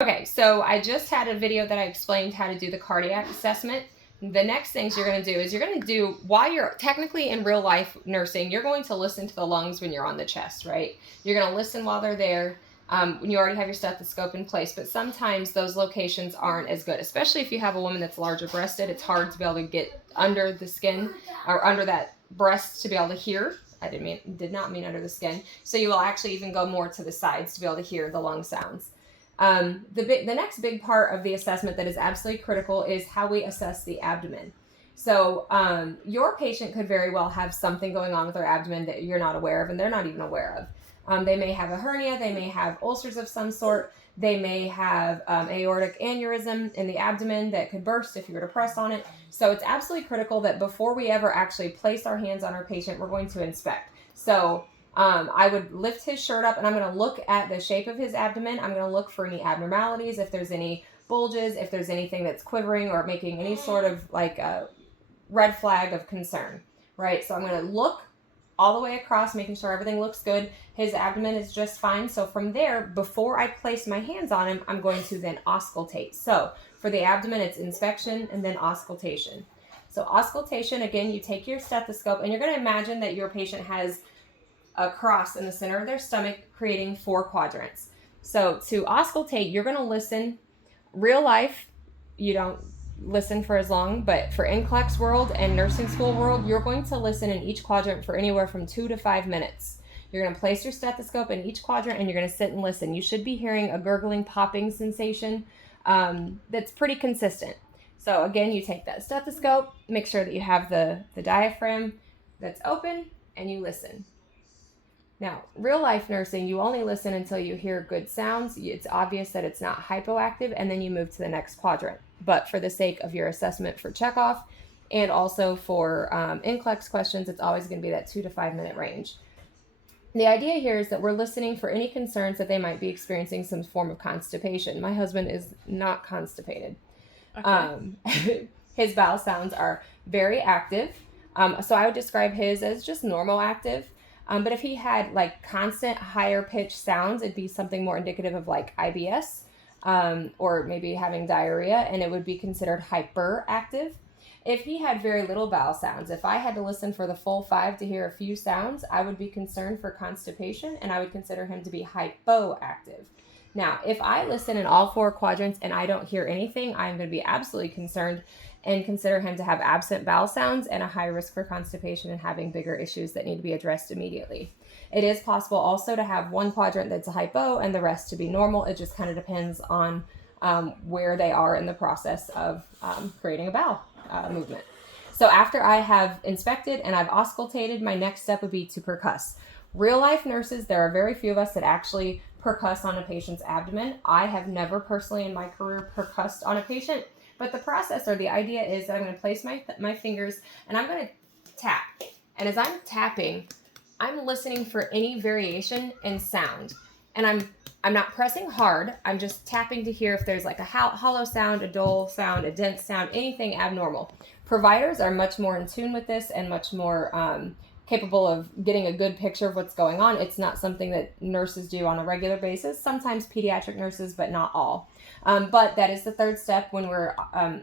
Okay, so I just had a video that I explained how to do the cardiac assessment. The next things you're going to do is you're going to do, while you're technically in real life nursing, you're going to listen to the lungs when you're on the chest, right? You're going to listen while they're there when you already have your stethoscope in place. But sometimes those locations aren't as good, especially if you have a woman that's larger breasted. It's hard to be able to get under the skin or under that breast to be able to hear. I did not mean under the skin. So you will actually even go more to the sides to be able to hear the lung sounds. The next big part of the assessment that is absolutely critical is how we assess the abdomen. So your patient could very well have something going on with their abdomen that you're not aware of and they're not even aware of. They may have a hernia, they may have ulcers of some sort, they may have aortic aneurysm in the abdomen that could burst if you were to press on it. So it's absolutely critical that before we ever actually place our hands on our patient, we're going to inspect. So I would lift his shirt up and I'm going to look at the shape of his abdomen. I'm going to look for any abnormalities, if there's any bulges, if there's anything that's quivering or making any sort of like a red flag of concern, right? So I'm going to look all the way across, making sure everything looks good. His abdomen is just fine. So from there, before I place my hands on him, I'm going to then auscultate. So for the abdomen, it's inspection and then auscultation. So auscultation, again, you take your stethoscope and you're going to imagine that your patient has a cross in the center of their stomach, creating 4 quadrants. So to auscultate, you're going to listen. Real life, you don't listen for as long, but for NCLEX world and nursing school world, you're going to listen in each quadrant for anywhere from 2 to 5 minutes. You're going to place your stethoscope in each quadrant and you're going to sit and listen. You should be hearing a gurgling, popping sensation that's pretty consistent. So again, you take that stethoscope, make sure that you have the diaphragm that's open, and you listen. Now, real life nursing, you only listen until you hear good sounds. It's obvious that it's not hypoactive, and then you move to the next quadrant. But for the sake of your assessment for checkoff and also for NCLEX questions, it's always going to be that 2 to 5 minute range. The idea here is that we're listening for any concerns that they might be experiencing some form of constipation. My husband is not constipated. Okay. His bowel sounds are very active. So I would describe his as just normal active. But if he had like constant higher pitch sounds, it'd be something more indicative of like IBS or maybe having diarrhea, and it would be considered hyperactive. If he had very little bowel sounds, if I had to listen for the full 5 to hear a few sounds, I would be concerned for constipation, and I would consider him to be hypoactive. Now, if I listen in all 4 quadrants and I don't hear anything, I'm going to be absolutely concerned and consider him to have absent bowel sounds and a high risk for constipation and having bigger issues that need to be addressed immediately. It is possible also to have 1 quadrant that's a hypo and the rest to be normal. It just kind of depends on where they are in the process of creating a bowel movement. So after I have inspected and I've auscultated, my next step would be to percuss. Real life nurses, there are very few of us that actually percuss on a patient's abdomen. I have never personally in my career percussed on a patient. But the process or the idea is that I'm going to place my fingers and I'm going to tap. And as I'm tapping, I'm listening for any variation in sound. And I'm not pressing hard. I'm just tapping to hear if there's like a hollow sound, a dull sound, a dense sound, anything abnormal. Providers are much more in tune with this and much more capable of getting a good picture of what's going on. It's not something that nurses do on a regular basis. Sometimes pediatric nurses, but not all. But that is the 3rd step when we're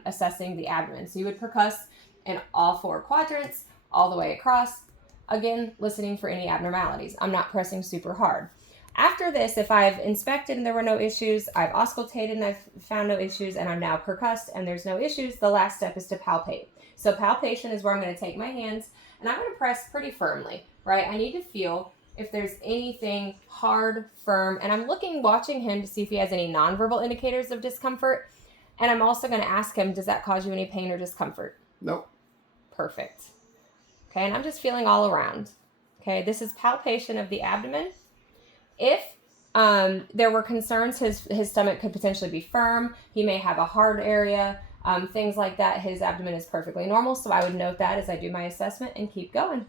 assessing the abdomen. So you would percuss in all 4 quadrants, all the way across. Again, listening for any abnormalities. I'm not pressing super hard. After this, if I've inspected and there were no issues, I've auscultated and I've found no issues, and I'm now percussed and there's no issues, the last step is to palpate. So palpation is where I'm going to take my hands and I'm going to press pretty firmly, right? I need to feel if there's anything hard, firm, and I'm watching him to see if he has any nonverbal indicators of discomfort. And I'm also going to ask him, does that cause you any pain or discomfort? Nope. Perfect. Okay, and I'm just feeling all around. Okay, this is palpation of the abdomen. If there were concerns, his stomach could potentially be firm. He may have a hard area, things like that. His abdomen is perfectly normal, so I would note that as I do my assessment and keep going.